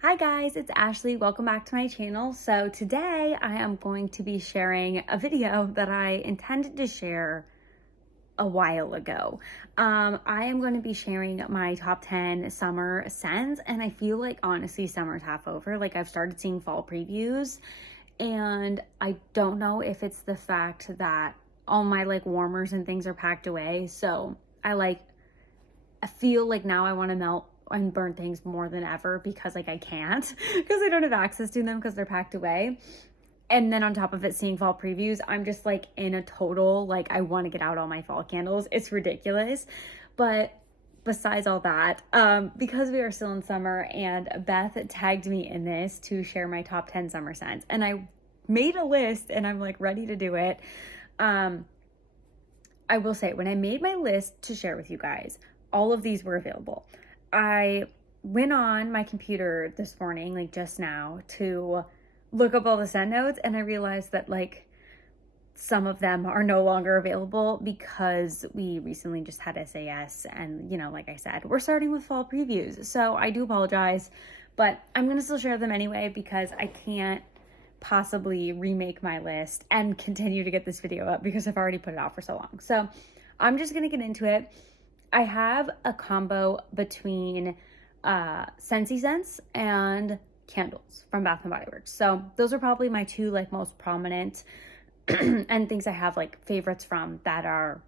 Hi guys, it's Ashley. Welcome back to my channel. So today I am going to be sharing a video that I intended to share a while ago. I am going to be sharing my top 10 summer scents, and I feel like honestly summer's half over. Like I've started seeing fall previews, and I don't know if it's the fact that all my like warmers and things are packed away. So I feel like now I want to melt and burn things more than ever because like I can't because I don't have access to them because they're packed away. And then on top of it, seeing fall previews, I'm just like in a total, like I want to get out all my fall candles. It's ridiculous. But besides all that, because we are still in summer and Beth tagged me in this to share my top 10 summer scents, and I made a list and I'm like ready to do it. I will say, when I made my list to share with you guys, all of these were available. I went on my computer this morning, like just now, to look up all the scent notes, and I realized that like some of them are no longer available because we recently just had SAS, and like I said, we're starting with fall previews. So I do apologize, but I'm going to still share them anyway because I can't possibly remake my list and continue to get this video up because I've already put it out for so long. So I'm just going to get into it. I have a combo between Scentsy scents and candles from Bath and Body Works. So those are probably my two like most prominent and things I have like favorites from that are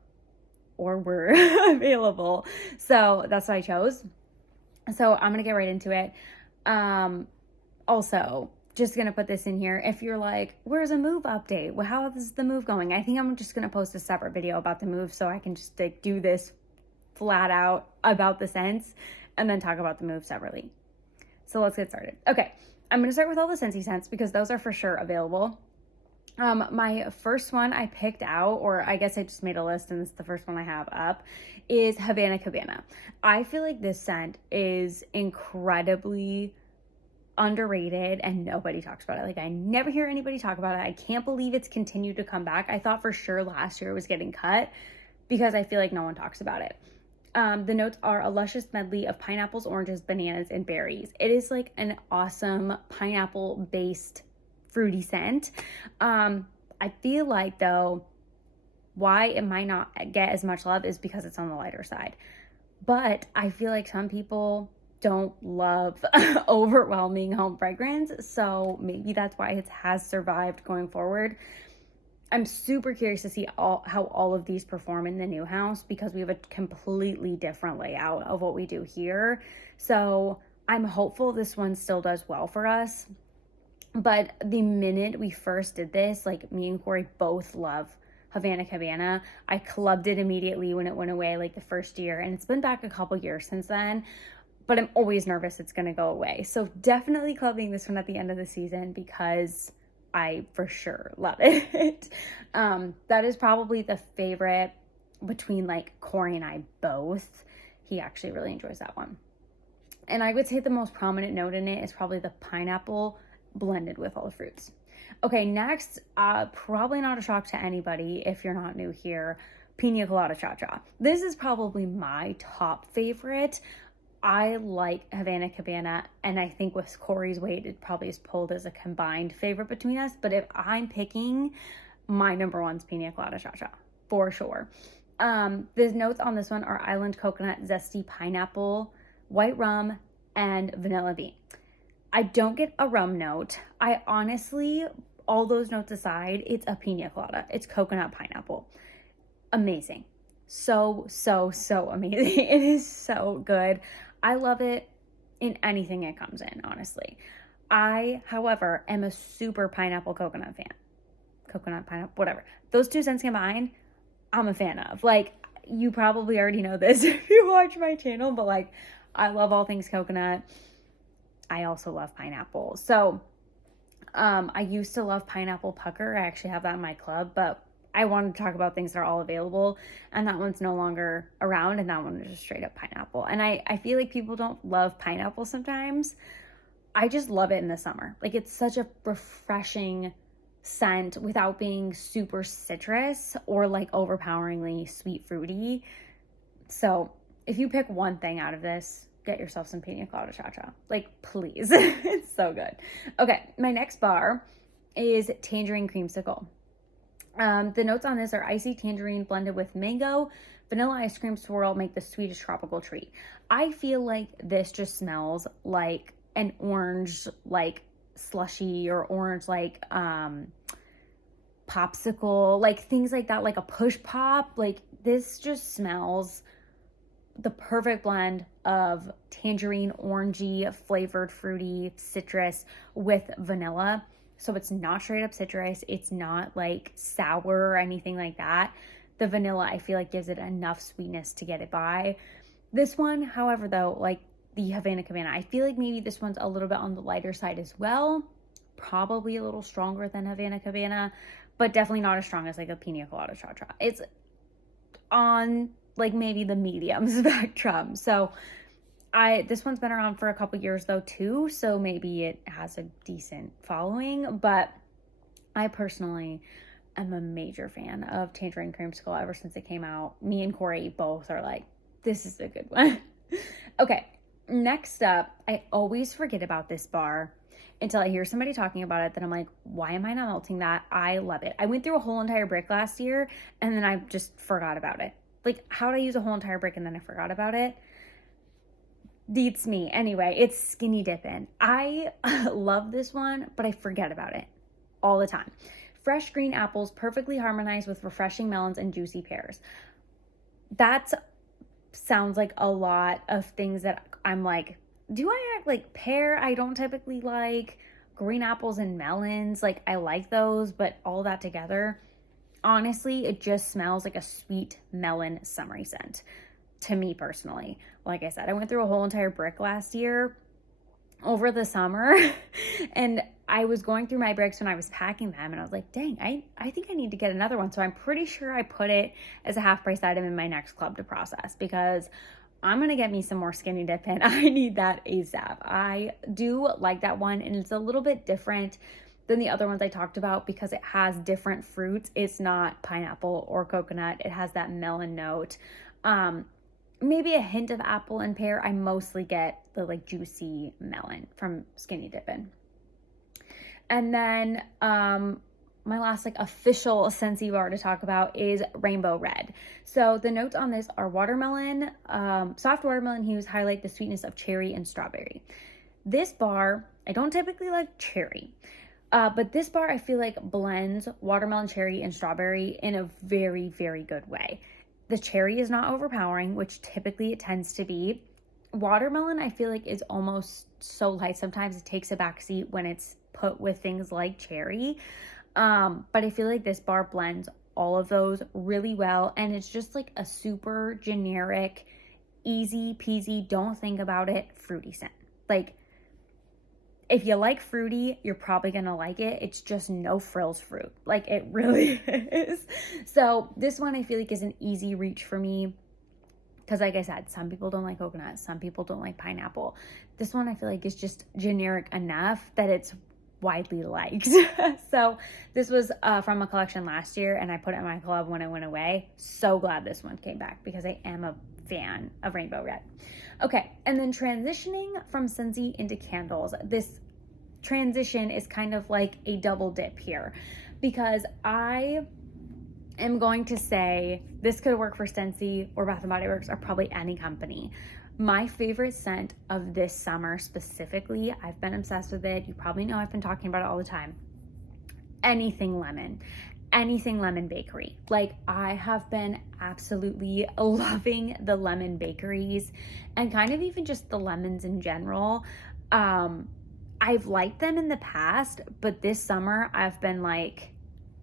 or were available. So that's what I chose. So I'm gonna get right into it. Also, just gonna put this in here. If you're like, where's a move update? Well, how is the move going? I think I'm just gonna post a separate video about the move so I can just like do this flat out about the scents and then talk about the move separately. So let's get started. Okay, I'm gonna start with all the Scentsy scents because those are for sure available. My first one I picked out, or I guess I just made a list and this is the first one I have up, is Havana Cabana. I feel like this scent is incredibly underrated and nobody talks about it. Like I never hear anybody talk about it. I can't believe it's continued to come back. I thought for sure last year it was getting cut because I feel like no one talks about it. The notes are a luscious medley of pineapples, oranges, bananas, and berries. It is like an awesome pineapple-based fruity scent. I feel like though, why it might not get as much love is because it's on the lighter side. But I feel like some people don't love overwhelming home fragrance, so maybe that's why it has survived going forward. I'm super curious to see how all of these perform in the new house because we have a completely different layout of what we do here. So I'm hopeful this one still does well for us. But the minute we first did this, like me and Corey both love Havana Cabana. I clubbed it immediately when it went away like the first year, and it's been back a couple years since then. But I'm always nervous it's going to go away. So definitely clubbing this one at the end of the season because I for sure love it. That is probably the favorite between like Corey and I both. He actually really enjoys that one. And I would say the most prominent note in it is probably the pineapple blended with all the fruits. Okay, next, probably not a shock to anybody if you're not new here, Pina Colada Cha Cha. This is probably my top favorite. I like Havana Cabana, and I think with Corey's weight, it probably is pulled as a combined favorite between us. But if I'm picking, my number one's Pina Colada Cha Cha, for sure. The notes on this one are island coconut, zesty pineapple, white rum, and vanilla bean. I don't get a rum note. I honestly, all those notes aside, it's a Pina Colada. It's coconut pineapple. Amazing. So amazing. It is so good. I love it in anything it comes in, honestly. I, however, am a super pineapple coconut fan. Coconut, pineapple, whatever. Those two scents combined, I'm a fan of. Like, you probably already know this if you watch my channel, but like, I love all things coconut. I also love pineapple. So, I used to love pineapple pucker. I actually have that in my club, but I wanted to talk about things that are all available, and that one's no longer around, and that one is just straight up pineapple. And I feel like people don't love pineapple sometimes. I just love it in the summer. Like, it's such a refreshing scent without being super citrus or like overpoweringly sweet fruity. So if you pick one thing out of this, get yourself some pina colada cha-cha. Like, please. It's so good. Okay, my next bar is tangerine creamsicle. The notes on this are icy tangerine blended with mango, vanilla ice cream swirl make the sweetest tropical treat. I feel like this just smells like an orange, like slushy, or orange, like popsicle, like things like that, like a push pop. Like, this just smells the perfect blend of tangerine, orangey, flavored, fruity, citrus with vanilla. So it's not straight up citrus. It's not like sour or anything like that. The vanilla, I feel like, gives it enough sweetness to get it by. This one, however, though, like the Havana Cabana, I feel like maybe this one's a little bit on the lighter side as well. Probably a little stronger than Havana Cabana, but definitely not as strong as like a pina colada cha-cha. It's on like maybe the medium spectrum. So this one's been around for a couple years though too, so maybe it has a decent following, but I personally am a major fan of tangerine creamsicle ever since it came out. Me and Corey both are like, this is a good one. Okay, next up, I always forget about this bar until I hear somebody talking about it, then I'm like, why am I not melting that? I love it. I went through a whole entire brick last year and then I just forgot about it. Like, how did I use a whole entire brick and then I forgot about it? Beats me. Anyway, it's Skinny Dippin'. I love this one, but I forget about it all the time. Fresh green apples perfectly harmonized with refreshing melons and juicy pears. That sounds like a lot of things that I'm like, do I act like pear? I don't typically like green apples and melons. Like, I like those, but all that together, honestly, it just smells like a sweet melon summery scent to me personally. Like I said, I went through a whole entire brick last year over the summer and I was going through my bricks when I was packing them and I was like, dang, I think I need to get another one. So I'm pretty sure I put it as a half price item in my next club to process, because I'm going to get me some more Skinny Dippin'. I need that ASAP. I do like that one, and it's a little bit different than the other ones I talked about because it has different fruits. It's not pineapple or coconut. It has that melon note. Maybe a hint of apple and pear. I mostly get the like juicy melon from Skinny Dippin'. And then my last like official Scentsy bar to talk about is Rainbow Red. So the notes on this are watermelon, soft watermelon hues highlight the sweetness of cherry and strawberry. This bar, I don't typically like cherry, but this bar I feel like blends watermelon, cherry, and strawberry in a very, very good way. The cherry is not overpowering, which typically it tends to be. Watermelon, I feel like, is almost so light. Sometimes it takes a backseat when it's put with things like cherry. But I feel like this bar blends all of those really well. And it's just like a super generic, easy peasy, don't think about it, fruity scent. Like, if you like fruity, you're probably going to like it. It's just no frills fruit. Like, it really is. So this one I feel like is an easy reach for me. Because like I said, some people don't like coconut. Some people don't like pineapple. This one I feel like is just generic enough that it's widely liked. So this was from a collection last year and I put it in my club when it went away. So glad this one came back because I am a fan of Rainbow Red. Okay, and then transitioning from Scentsy into candles. This transition is kind of like a double dip here because I am going to say this could work for Scentsy or Bath & Body Works or probably any company. My favorite scent of this summer specifically, I've been obsessed with it. You probably know I've been talking about it all the time. Anything lemon bakery. Like, I have been absolutely loving the lemon bakeries and kind of even just the lemons in general. I've liked them in the past, but this summer I've been like,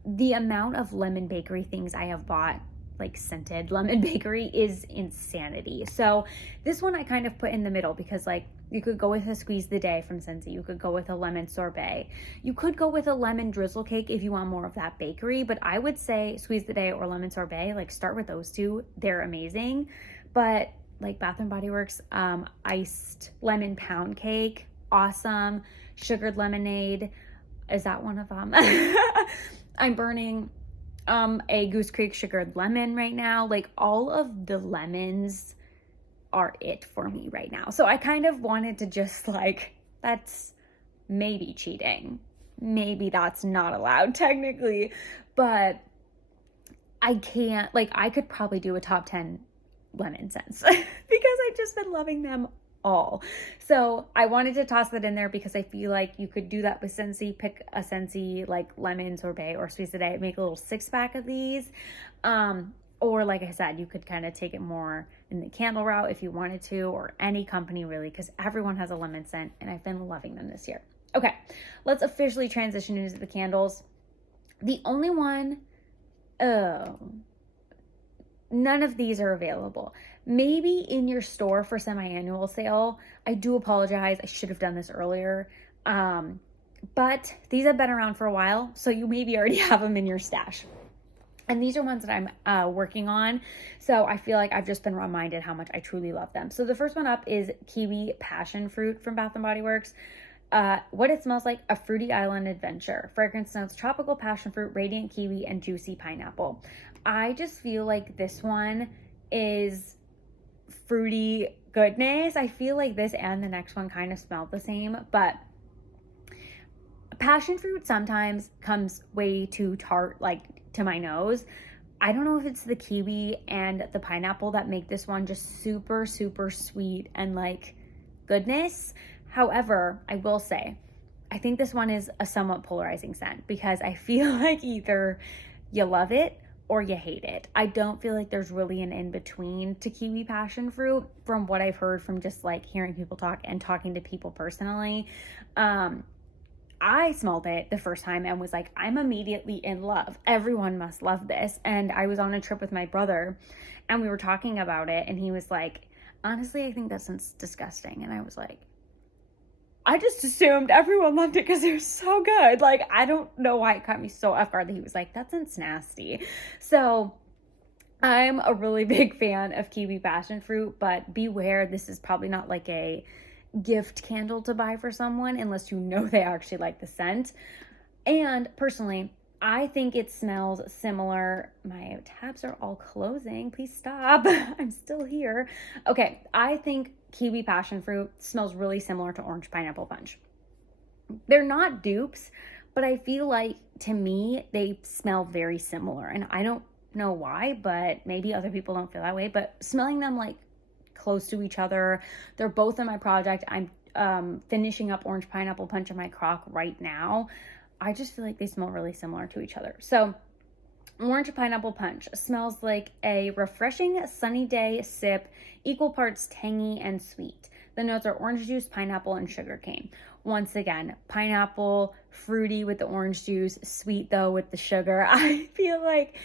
the amount of lemon bakery things I have bought, like scented lemon bakery, is insanity. So this one I kind of put in the middle because like you could go with a squeeze the day from Scentsy. You could go with a lemon sorbet. You could go with a lemon drizzle cake if you want more of that bakery, but I would say squeeze the day or lemon sorbet, like start with those two. They're amazing. But like Bath & Body Works, iced lemon pound cake, awesome. Sugared lemonade, is that one of them? I'm burning a Goose Creek sugared lemon right now. Like, all of the lemons are it for me right now. So I kind of wanted to just like, that's maybe cheating. Maybe that's not allowed technically, but I can't, like, I could probably do a top 10 lemon scents because I've just been loving them all. So I wanted to toss that in there because I feel like you could do that with Scentsy. Pick a Scentsy like lemon sorbet or squeeze a day, make a little 6-pack of these. Or like I said, you could kind of take it more in the candle route if you wanted to, or any company really, because everyone has a lemon scent and I've been loving them this year. Okay, let's officially transition into the candles. The only one, none of these are available. Maybe in your store for semi-annual sale. I do apologize. I should have done this earlier. But these have been around for a while, so you maybe already have them in your stash. And these are ones that I'm working on. So I feel like I've just been reminded how much I truly love them. So the first one up is Kiwi Passion Fruit from Bath & Body Works. What it smells like: a fruity island adventure. Fragrance notes: tropical passion fruit, radiant kiwi, and juicy pineapple. I just feel like this one is fruity goodness. I feel like this and the next one kind of smell the same, but passion fruit sometimes comes way too tart, like to my nose. I don't know if it's the kiwi and the pineapple that make this one just super, super sweet and like goodness. However, I will say, I think this one is a somewhat polarizing scent because I feel like either you love it or you hate it. I don't feel like there's really an in-between to kiwi passion fruit from what I've heard from just like hearing people talk and talking to people personally. I smelled it the first time and was like, I'm immediately in love. Everyone must love this. And I was on a trip with my brother and we were talking about it and he was like, honestly, I think that sounds disgusting. And I was like, I just assumed everyone loved it because it was so good. Like, I don't know why it caught me so off guard that he was like, that sounds nasty. So I'm a really big fan of kiwi passion fruit, but beware, this is probably not like a gift candle to buy for someone unless you know they actually like the scent. And personally, I think it smells similar. My tabs are all closing. Please stop. I'm still here. Okay, I think kiwi passion fruit smells really similar to orange pineapple punch. They're not dupes, but I feel like to me they smell very similar, and I don't know why, but maybe other people don't feel that way. But smelling them like close to each other, they're both in my project. I'm finishing up orange pineapple punch in my crock right now. I just feel like they smell really similar to each other. So orange pineapple punch smells like a refreshing sunny day sip, equal parts tangy and sweet. The notes are orange juice, pineapple, and sugarcane. Once again, pineapple, fruity with the orange juice, sweet though with the sugar. I feel like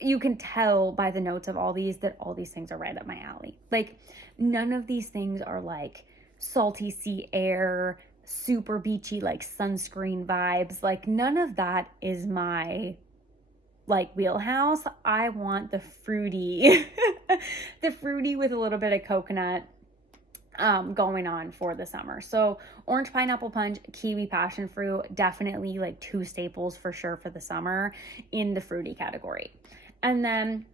you can tell by the notes of all these that all these things are right up my alley. Like, none of these things are like salty sea air, super beachy, like sunscreen vibes. Like, none of that is my like wheelhouse. I want the fruity, the fruity with a little bit of coconut going on for the summer. So orange pineapple punch, kiwi passion fruit, definitely like two staples for sure for the summer in the fruity category. And then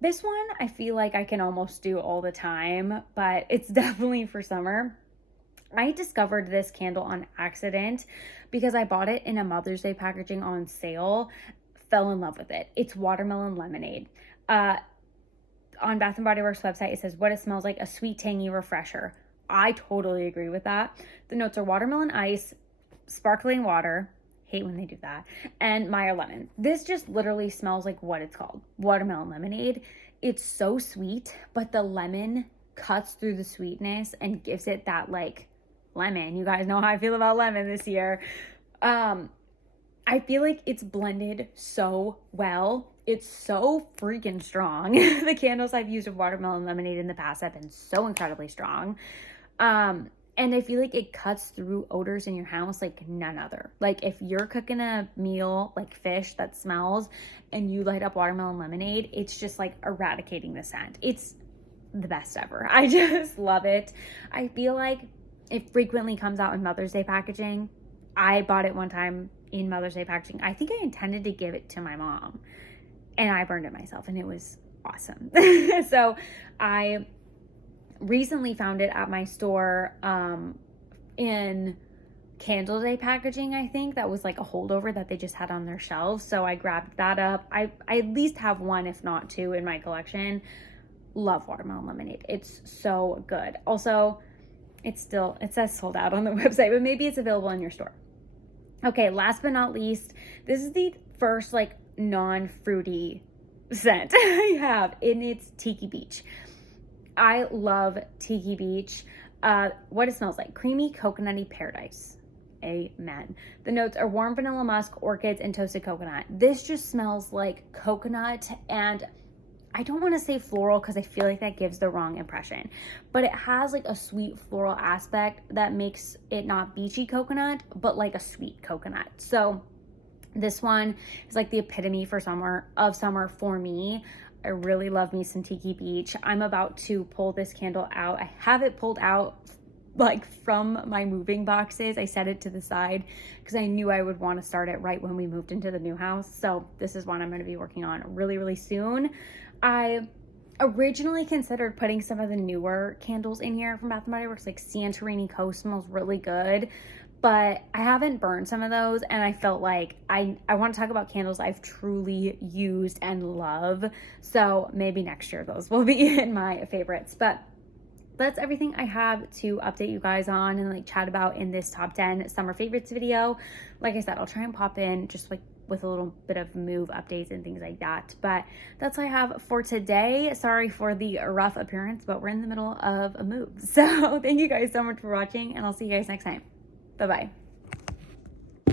this one, I feel like I can almost do all the time, but it's definitely for summer. I discovered this candle on accident because I bought it in a Mother's Day packaging on sale, fell in love with it. It's watermelon lemonade. On Bath & Body Works website, it says what it smells like: a sweet, tangy refresher. I totally agree with that. The notes are watermelon ice, sparkling water, hate when they do that, and Meyer lemon. This just literally smells like what it's called, watermelon lemonade. It's so sweet, but the lemon cuts through the sweetness and gives it that like lemon. You guys know how I feel about lemon this year. I feel like it's blended so well. It's so freaking strong. The candles I've used of watermelon lemonade in the past have been so incredibly strong. And I feel like it cuts through odors in your house like none other. Like, if you're cooking a meal like fish that smells and you light up watermelon lemonade, it's just like eradicating the scent. It's the best ever. I just love it. I feel like it frequently comes out in Mother's Day packaging. I bought it one time in Mother's Day packaging. I think I intended to give it to my mom and I burned it myself and it was awesome. So I recently found it at my store in Candle Day packaging. I think that was like a holdover that they just had on their shelves, so I grabbed that up. I at least have one, if not two, in my collection. Love watermelon lemonade. It's so good. Also, it says sold out on the website, but maybe it's available in your store. Okay, last but not least, this is the first like non-fruity scent I have, and it's Tiki Beach. I love Tiki Beach. What it smells like: creamy coconutty paradise. Amen. The notes are warm vanilla musk, orchids, and toasted coconut. This just smells like coconut, and I don't want to say floral because I feel like that gives the wrong impression, but it has like a sweet floral aspect that makes it not beachy coconut, but like a sweet coconut. So this one is like the epitome for summer for me. I really love me some Tiki Beach. I'm about to pull this candle out. I have it pulled out like from my moving boxes. I set it to the side because I knew I would want to start it right when we moved into the new house. So this is one I'm going to be working on really, really soon. I originally considered putting some of the newer candles in here from Bath & Body Works, like Santorini Coast smells really good, but I haven't burned some of those, and I felt like I want to talk about candles I've truly used and love. So maybe next year those will be in my favorites. But that's everything I have to update you guys on and like chat about in this top 10 summer favorites video. Like I said, I'll try and pop in just like with a little bit of move updates and things like that. But that's all I have for today. Sorry for the rough appearance, but we're in the middle of a move. So thank you guys so much for watching, and I'll see you guys next time. Bye-bye.